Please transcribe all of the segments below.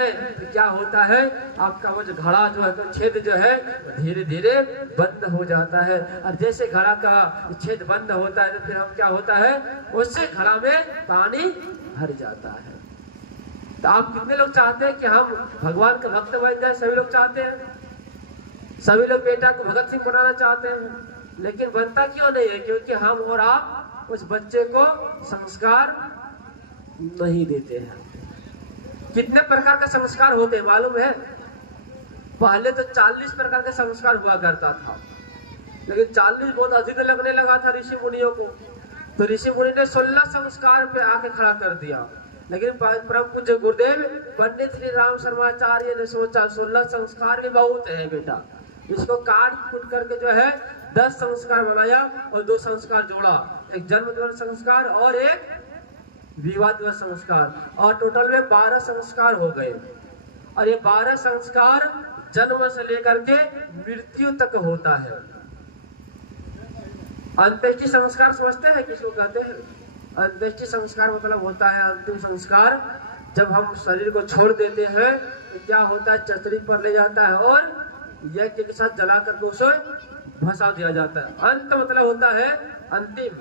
क्या होता है, आपका वो जो घड़ा जो है, तो छेद जो है धीरे धीरे बंद हो जाता है। और जैसे घड़ा का छेद बंद होता है तो फिर हम क्या होता है, उससे घड़ा में पानी भर जाता है। तो आप कितने लोग चाहते हैं कि हम भगवान का भक्त बन जाए? सभी लोग चाहते हैं। सभी लोग बेटा को भगत सिंह बनाना चाहते हैं, लेकिन बनता क्यों नहीं है? क्योंकि हम और आप उस बच्चे को संस्कार नहीं देते हैं। कितने प्रकार का संस्कार होते हैं मालूम है? पहले तो 40 प्रकार का संस्कार हुआ करता था, लेकिन 40 बहुत अधिक लगने लगा था ऋषि मुनियों को। तो ऋषि मुनि ने 16 संस्कार पे आके खड़ा कर दिया। लेकिन परम पूज्य गुरुदेव पंडित श्री राम शर्माचार्य ने सोचा 16 संस्कार भी बहुत है बेटा, इसको काट कूट करके जो है 10 संस्कार बनाया और 2 संस्कार जोड़ा, एक जन्म दिवस संस्कार और एक विवाह दिवस संस्कार, और टोटल में 12 संस्कार हो गए। और ये 12 संस्कार जन्म से लेकर के मृत्यु तक होता है। अंत्येष्टि संस्कार समझते हैं किसको कहते हैं? अंत्येष्टि संस्कार मतलब होता है अंतिम संस्कार। जब हम शरीर को छोड़ देते हैं तो क्या होता है, चचरी पर ले जाता है और यज्ञ के साथ जला करके उसे भसा दिया जाता है। अंत मतलब होता है अंतिम,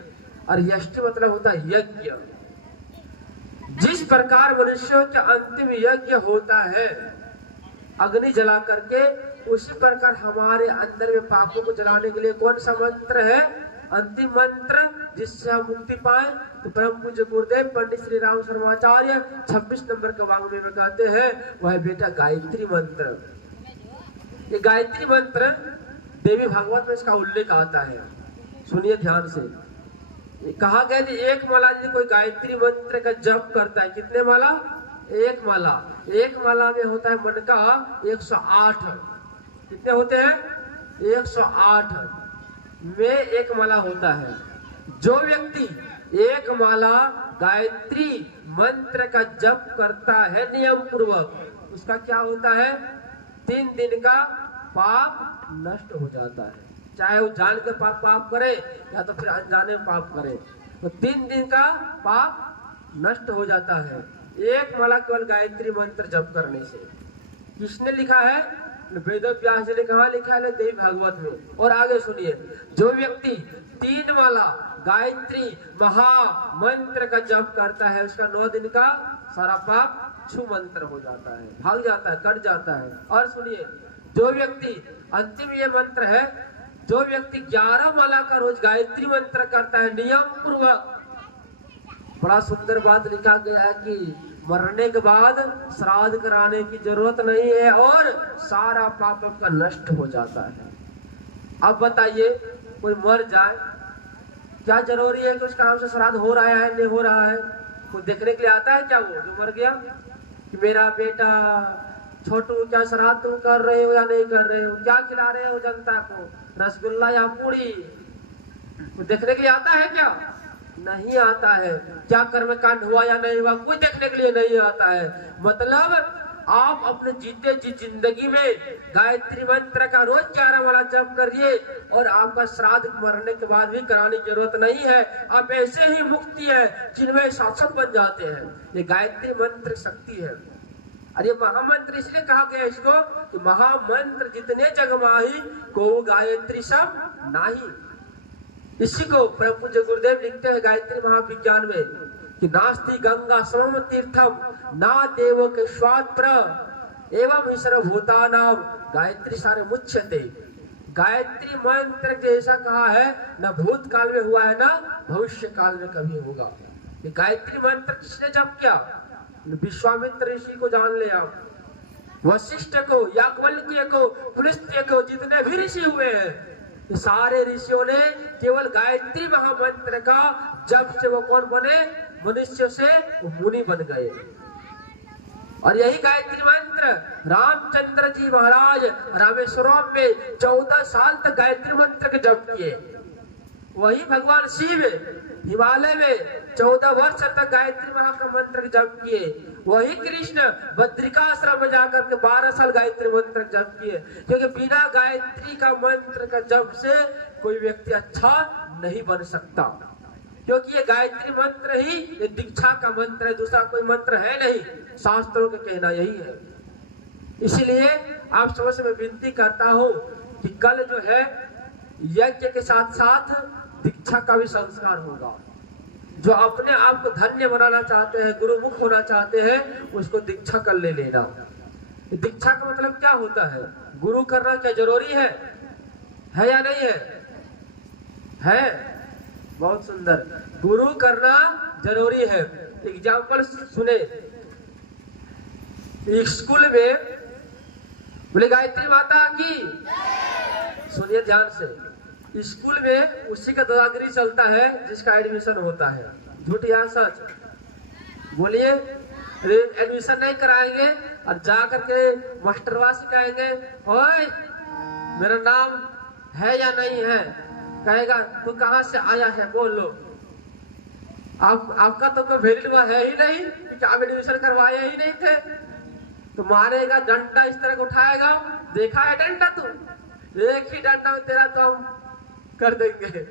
और यष्टि मतलब होता है यज्ञ। जिस प्रकार मनुष्यों का अंतिम यज्ञ होता है अग्नि जला करके, उसी प्रकार हमारे अंदर में पापों को जलाने के लिए कौन सा मंत्र है? अंतिम मंत्र, जिससे हम मुक्ति पाए। तो परम पूज्य गुरुदेव पंडित श्री राम शर्माचार्य 26 नंबर के वांग्मय में कहते हैं वह बेटा गायत्री मंत्र। ये गायत्री मंत्र देवी भागवत में इसका उल्लेख आता है, सुनिए ध्यान से। कहा गया कि एक माला यदि कोई गायत्री मंत्र का जप करता है, कितने माला? एक माला। एक माला में होता है मन का 108। कितने होते हैं? 108 में एक माला होता है। जो व्यक्ति एक माला गायत्री मंत्र का जप करता है नियम पूर्वक, उसका क्या होता है? 3 दिन का पाप नष्ट हो जाता है। चाहे वो जान कर पाप करे या तो फिर अनजाने में पाप करे, तो 3 दिन का पाप नष्ट हो जाता है एक माला केवल गायत्री मंत्र जप करने से। किसने लिखा है? वेद व्यास जी ने कहा लिखा है? देवी भागवत में। और आगे सुनिए, जो व्यक्ति 3 माला गायत्री महामंत्र का जप करता है उसका 9 दिन का सारा पाप छू मंत्र हो जाता है, भाग जाता है, कट जाता है। और सुनिए, जो व्यक्ति अंतिम ये मंत्र है, जो व्यक्ति 11 माला का रोज गायत्री मंत्र करता है नियम पूर्वक, बड़ा सुंदर बात लिखा गया है कि मरने के बाद श्राद्ध कराने की जरूरत नहीं है और सारा पाप का नष्ट हो जाता है। अब बताइए, कोई मर जाए, क्या जरूरी है कि उसका नाम से श्राद्ध हो रहा है नहीं हो रहा है? कोई देखने के लिए आता है क्या? वो जो मर गया कि मेरा बेटा छोटू क्या श्राद्ध तुम कर रहे हो या नहीं कर रहे हो, क्या खिला रहे हो जनता को, रसगुल्ला या पूरी? कोई देखने के लिए आता है क्या? नहीं आता है। क्या कर्मकांड हुआ या नहीं हुआ कोई देखने के लिए नहीं आता है। मतलब आप अपने जीते जी जिंदगी में गायत्री मंत्र का रोज 11 माला जप करिए और आपका श्राद्ध मरने के बाद भी कराने की जरूरत नहीं है। आप ऐसे ही मुक्ति है जिनमें शाश्वत बन जाते हैं। ये गायत्री मंत्र शक्ति है। अरे महामंत्र इसलिए कहा गया इसको कि महामंत्र जितने जग माही को गायत्री सब नाही। इसी को परम पूज्य गुरुदेव लिखते हैं गायत्री महाविज्ञान में कि नास्ति गंगा समम तीर्थम ना देव के स्वात्र एवं ही सर्वभूतानां गायत्री सारे मुच्यते। गायत्री मंत्र जैसा कहा है न भूतकाल में हुआ है ना भविष्य काल में कभी होगा। ये गायत्री मंत्र किसने जप किया? विश्वामित्र ऋषि को जान ले आप, वशिष्ठ को, याज्ञवल्क्य को, पुलस्त्य को, जितने भी ऋषि हुए हैं सारे ऋषियों ने केवल गायत्री महामंत्र का जप से वो कौन बने? मनुष्य से वो मुनि बन गए। और यही गायत्री मंत्र रामचंद्र जी महाराज रामेश्वरम में 14 साल तक गायत्री मंत्र के जप किए। वही भगवान शिव हिमालय में 14 वर्ष तक गायत्री महामंत्र के जप किए। वही कृष्ण बद्रिकाश्रम में जाकर के 12 साल गायत्री मंत्र जप किए। क्योंकि बिना गायत्री का मंत्र का जप से कोई व्यक्ति अच्छा नहीं बन सकता, क्योंकि ये गायत्री मंत्र ही ये दीक्षा का मंत्र है, दूसरा कोई मंत्र है नहीं। शास्त्रों का कहना यही है। इसलिए आप सबसे मैं विनती करता हूँ कि कल जो है यज्ञ के साथ साथ दीक्षा का भी संस्कार होगा। जो अपने आप को धन्य बनाना चाहते हैं, गुरुमुख होना चाहते हैं, उसको दीक्षा कर ले लेना। दीक्षा का मतलब क्या होता है? गुरु करना क्या जरूरी है या नहीं है? है, बहुत सुंदर। गुरु करना जरूरी है। एग्जाम्पल सुने, स्कूल में बोले गायत्री माता की, सुनिए ध्यान से। स्कूल में उसी का दादागिरी चलता है जिसका एडमिशन होता है। झूठ या सच? बोलिए। एडमिशन नहीं कराएंगे और जा करके मास्टरवा सिखाएंगे, ओए मेरा नाम है या नहीं है? कहेगा तू कहाँ से आया है बोल लो। आपका तो कोई वैलिड है ही नहीं कि आप एडमिशन करवाए ही नहीं थे। तो मारेगा, डंडा इस तरह उठाएगा। देखा है डंडा? तू एक ही डंडा में तेरा तो हम कर देंगे।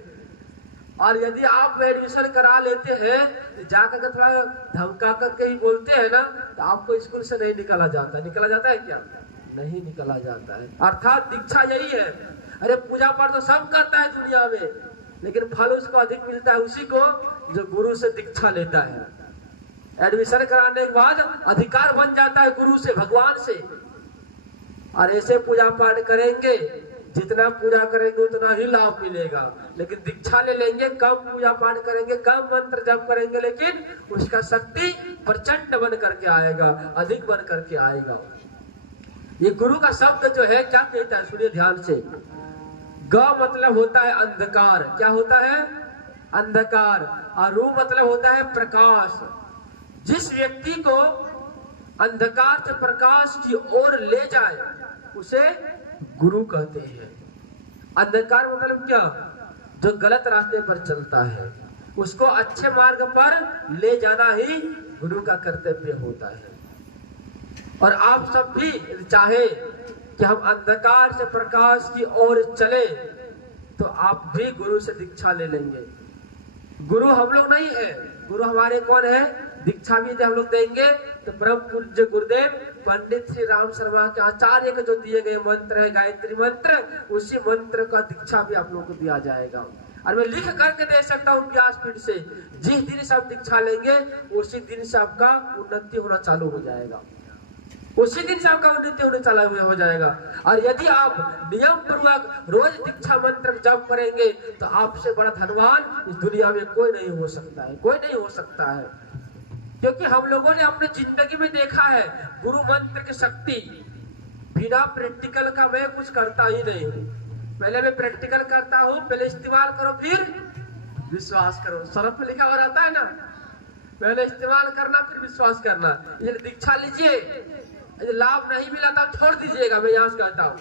और यदि आप एडमिशन करा लेते हैं, जाकर के थोड़ा धमका करके ही बोलते हैं ना, तो आपको स्कूल से नहीं निकाला जाता। निकाला जाता है क्या? नहीं निकाला जाता है। अर्थात दीक्षा यही है। अरे पूजा पाठ तो सब करता है दुनिया में, लेकिन फल उसको अधिक मिलता है उसी को जो गुरु से दीक्षा लेता है। एडमिशन कराने के बाद अधिकार बन जाता है गुरु से, भगवान से। और ऐसे पूजा पाठ करेंगे, जितना पूजा करेंगे उतना ही लाभ मिलेगा। लेकिन दीक्षा ले लेंगे, कम पूजा पाठ करेंगे, कम मंत्र जप करेंगे, लेकिन उसका शक्ति प्रचंड बन करके आएगा, अधिक बन करके आएगा। ये गुरु का शब्द जो है क्या कहता है, सुनिए ध्यान से। ग मतलब होता है अंधकार। क्या होता है? अंधकार। और रू मतलब होता है प्रकाश। जिस व्यक्ति को अंधकार से प्रकाश की ओर ले जाए उसे गुरु कहते हैं। अंधकार मतलब क्या? जो गलत रास्ते पर चलता है उसको अच्छे मार्ग पर ले जाना ही गुरु का कर्तव्य होता है। और आप सब भी चाहे कि हम अंधकार से प्रकाश की ओर चले, तो आप भी गुरु से दीक्षा ले लेंगे। गुरु हम लोग नहीं है, गुरु हमारे कौन है? दीक्षा भी हम लोग देंगे तो परम पूज्य गुरुदेव पंडित श्री राम शर्मा के आचार्य के जो दिए गए मंत्र है गायत्री मंत्र, उसी मंत्र का दीक्षा भी आप लोगों को दिया जाएगा। और मैं लिख करके दे सकता हूँ व्यासपीठ से। जिस दिन से आप दीक्षा लेंगे उसी दिन से आपका उन्नति होना चालू हो जाएगा, उसी दिन से आपका उन्नति होने चालू हो जाएगा। और यदि आप नियम पूर्वक रोज दीक्षा मंत्र जप करेंगे तो आपसे बड़ा धनवान इस दुनिया में कोई नहीं हो सकता है, कोई नहीं हो सकता है। क्योंकि हम लोगों ने अपनी जिंदगी में देखा है गुरु मंत्र की शक्ति। बिना प्रैक्टिकल का मैं कुछ करता ही नहीं हूँ। पहले मैं प्रैक्टिकल करता हूँ, पहले इस्तेमाल करो फिर विश्वास करो। सरफ लिखा हुआ रहता है ना, पहले इस्तेमाल करना फिर विश्वास करना। ये दीक्षा लीजिए, यदि लाभ नहीं मिला तो छोड़ दीजिएगा, मैं यहाँ से कहता हूँ।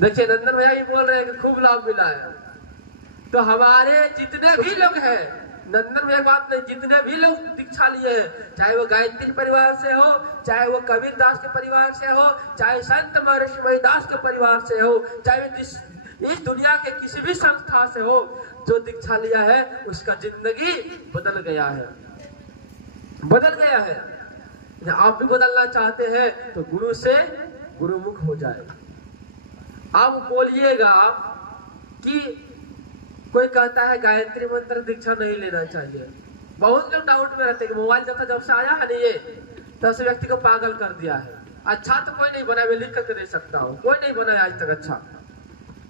देखिए नंदन भैया ये बोल रहे हैं कि खूब लाभ मिला है। तो हमारे जितने भी लोग हैं, नंदन भैया बात नहीं, जितने भी लोग दीक्षा लिए हैं, चाहे वो गायत्री परिवार से हो, चाहे वो कबीर दास के परिवार से हो, चाहे संत महर्षि मणिदास के परिवार से हो, चाहे इस दुनिया के किसी भी संस्था से हो, जो दीक्षा लिया है उसका जिंदगी बदल गया है, बदल गया है। आप भी बदलना चाहते हैं तो गुरु से गुरुमुख हो जाए। आप बोलिएगा कि कोई कहता है गायत्री मंत्र दीक्षा नहीं लेना चाहिए। बहुत लोग डाउट में रहते हैं कि मोबाइल जब से आया है ना ये, तब से व्यक्ति को पागल कर दिया है। अच्छा तो कोई नहीं बना, मैं लिख करके दे सकता हूँ, कोई नहीं बना आज तक अच्छा।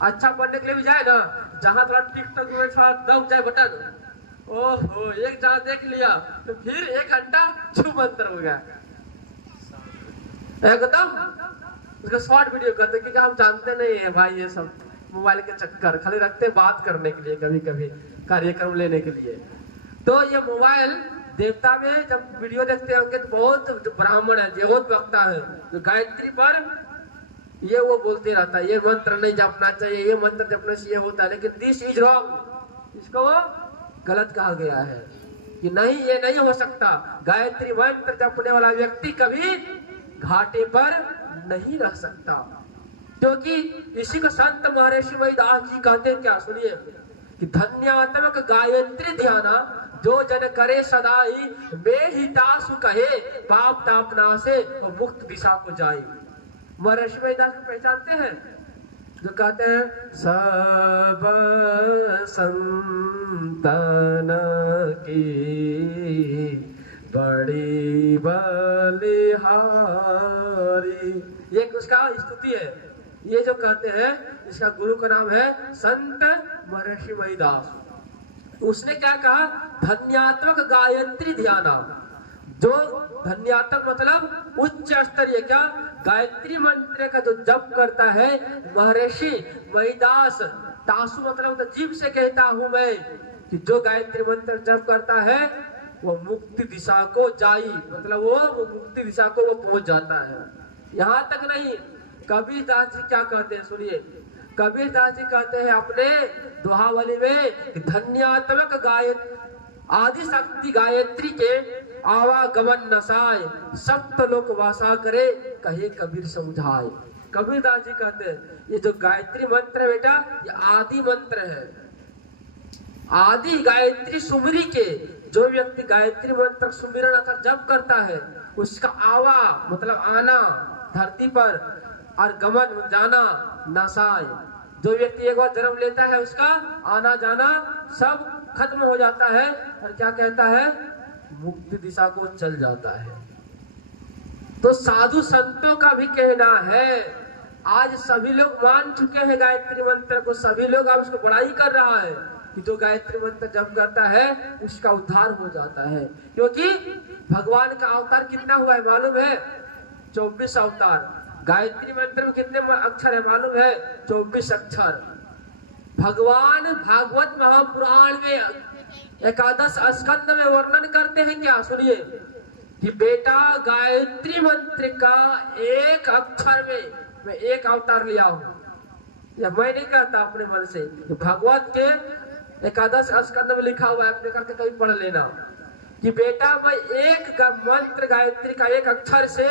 अच्छा पढ़ने के लिए भी जाए ना, जहाँ थोड़ा टिकटॉक में थोड़ा दब जाए बटन, ओहो एक जहाँ देख लिया तो फिर 1 घंटा छू मंत्र हो गया एकदम। उसका शॉर्ट वीडियो करते क्योंकि हम जानते नहीं है भाई, ये सब मोबाइल के चक्कर खाली रखते बात करने के लिए, कभी कभी कार्यक्रम लेने के लिए। तो ये मोबाइल देवता में जब वीडियो देखते होंगे तो बहुत ब्राह्मण है, बहुत वक्ता है जो गायत्री पर ये वो बोलते रहता है ये मंत्र नहीं जपना चाहिए, ये मंत्र जपने से ये होता है, लेकिन दिस इज रॉन्ग, इसको गलत कहा गया है कि नहीं ये नहीं हो सकता। गायत्री मंत्र जपने वाला व्यक्ति कभी घाटे पर नहीं रह सकता, क्योंकि इसी को संत महर्षि मणिदास जी कहते हैं। क्या सुनिए कि धन्यात्मक गायत्री ध्यान जो जन करे सदाई, मैं ही तासु कहे, पाप ताप नासे और मुक्त दिशा को जाई। महर्षि महीदास को पहचानते हैं, जो कहते हैं सब संतन की बड़ी बलिहारी, ये उसका स्तुति है। ये जो कहते हैं, इसका गुरु का नाम है संत महर्षि महीदास। उसने क्या कहा, धन्यात्मक गायत्री ध्याना। जो धन्यात्मक मतलब उच्च स्तरीय, क्या गायत्री मंत्र का जो जप करता है महर्षि महीदास, तासु मतलब तो जीव से कहता हूं मैं, कि जो गायत्री मंत्र जप करता है वो मुक्ति दिशा को जाई, मतलब वो मुक्ति दिशा को वो पहुंच जाता है। यहाँ तक नहीं, कबीर दास जी क्या कहते हैं सुनिए। कबीर दास जी कहते हैं अपने दोहावली में, धन्यात्मक गायत्री आदि शक्ति गायत्री के आवागमन नसाय, सप्त लोक वासा करे, कहे कबीर समझाए। कबीर दास जी कहते हैं ये जो गायत्री मंत्र है बेटा, ये आदि मंत्र है। आदि गायत्री सुमरी के, जो व्यक्ति गायत्री मंत्र सुमिरन अर्थात जप करता है, उसका आवा मतलब आना धरती पर, और गमन जाना नसाय, जो व्यक्ति एक बार जन्म लेता है उसका आना जाना सब खत्म हो जाता है, और क्या कहता है, मुक्ति दिशा को चल जाता है। तो साधु संतों का भी कहना है, आज सभी लोग मान चुके हैं गायत्री मंत्र को, सभी लोग अब उसको बड़ाई कर रहा है कि जो गायत्री मंत्र जप करता है उसका उद्धार हो जाता है। क्योंकि भगवान का अवतार कितना हुआ है मालूम है, 24 अवतार। गायत्री मंत्र में कितने अक्षर है मालूम है, 24 अक्षर। भगवान भागवत महापुराण में 11 स्कंद में वर्णन करते हैं, क्या सुनिए, कि बेटा गायत्री मंत्र का एक अक्षर में मैं एक अवतार लिया हूं। या मैं नहीं कहता अपने मन से, भगवत के 11 स्कंद में लिखा हुआ है, अपने करके कभी पढ़ लेना, कि बेटा मैं एक मंत्र गायत्री का एक अक्षर से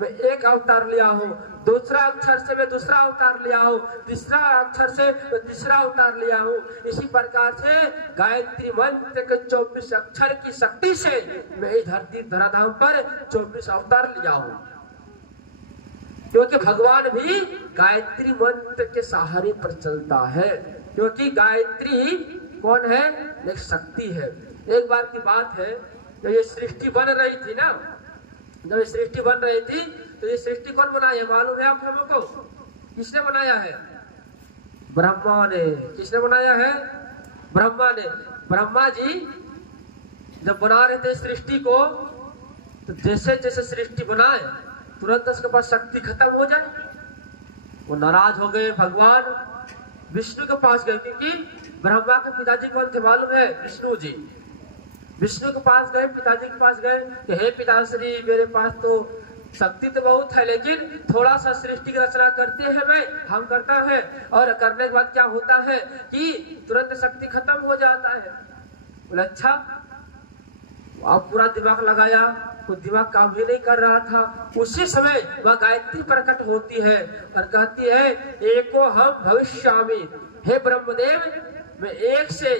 मैं एक अवतार लिया हूँ, दूसरा अक्षर से मैं दूसरा अवतार लिया हूँ, तीसरा अक्षर से मैं तीसरा अवतार लिया हूँ। इसी प्रकार से गायत्री मंत्र के 24 अक्षर की शक्ति से मैं इस धरती धराधाम पर 24 अवतार लिया हूँ। क्योंकि भगवान भी गायत्री मंत्र के सहारे पर चलता है, क्योंकि गायत्री ही कौन है, एक शक्ति है। एक बार की बात है, जब ये सृष्टि बन रही थी ना, जब ये सृष्टि बन रही थी तो ये सृष्टि कौन बनाया मालूम है आप लोगों को? किसने बनाया है? ब्रह्मा ने। किसने बनाया है? ब्रह्मा ने। ब्रह्मा जी जब बना रहे थे सृष्टि को, तो जैसे जैसे सृष्टि बनाए तुरंत उसके पास शक्ति खत्म हो जाए, वो नाराज हो गए। भगवान विष्णु के पास गए, क्योंकि ब्रह्मा के पिताजी कौन थे मालूम है? विष्णु जी। विष्णु के पास गए, पिताजी के पास गए कि हे पिताश्री, मेरे पास तो शक्ति तो बहुत है, लेकिन थोड़ा सा सृष्टि की रचना करते हैं, हम करता है, और करने के बाद क्या होता है कि तुरंत शक्ति खत्म हो जाता है। बोले अच्छा। अब पूरा दिमाग लगाया, तो दिमाग काम ही नहीं कर रहा था। उसी समय वह गायत्री प्रकट होती है और कहती है, एको हम भविष्यामि, हे ब्रह्मदेव, मैं एक से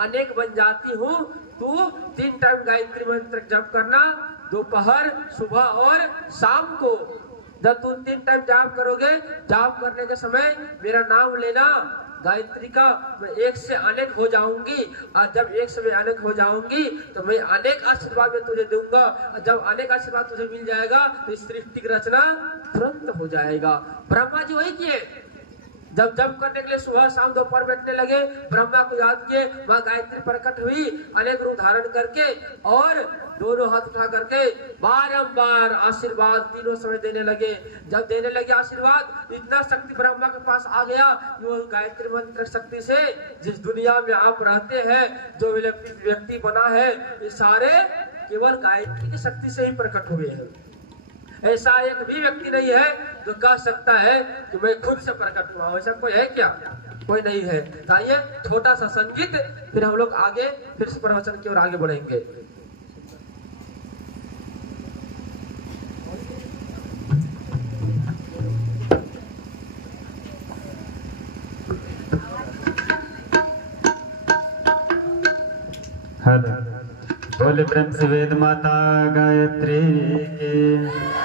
अनेक बन जाती हूँ, तू 3 टाइम गायत्री मंत्र जप करना, दोपहर, सुबह और शाम को। जब तुम 3 टाइम जाप करोगे, जाप करने के समय मेरा नाम लेना गायत्री का, मैं एक से अनेक हो जाऊंगी, और जब एक से मैं अनेक हो जाऊंगी तो मैं अनेक आशीर्वाद में तुझे दूंगा, और जब अनेक आशीर्वाद तुझे मिल जाएगा तो इस सृष्टि की रचना तुरंत हो जाएगा। ब्रह्मा जी वही किए, जब जप करने के लिए सुबह शाम दोपहर बैठने लगे, ब्रह्मा को याद किए, वह गायत्री प्रकट हुई अनेक रूप धारण करके, और दोनों हाथ उठा करके बारंबार आशीर्वाद तीनों समय देने लगे। जब देने लगे आशीर्वाद, इतना शक्ति ब्रह्मा के पास आ गया कि वो गायत्री मंत्र शक्ति से जिस दुनिया में आप रहते हैं, जो व्यक्ति बना है, ये सारे केवल गायत्री की शक्ति से ही प्रकट हुए हैं। ऐसा एक भी व्यक्ति नहीं है जो कह सकता है कि मैं खुद से प्रकट हुआ हूं। ऐसा कोई है क्या? कोई नहीं है। आइए छोटा सा संगीत, फिर हम लोग आगे फिर से प्रवचन की ओर आगे बढ़ेंगे। हेलो। बोले प्रेम से वेद माता गायत्री की।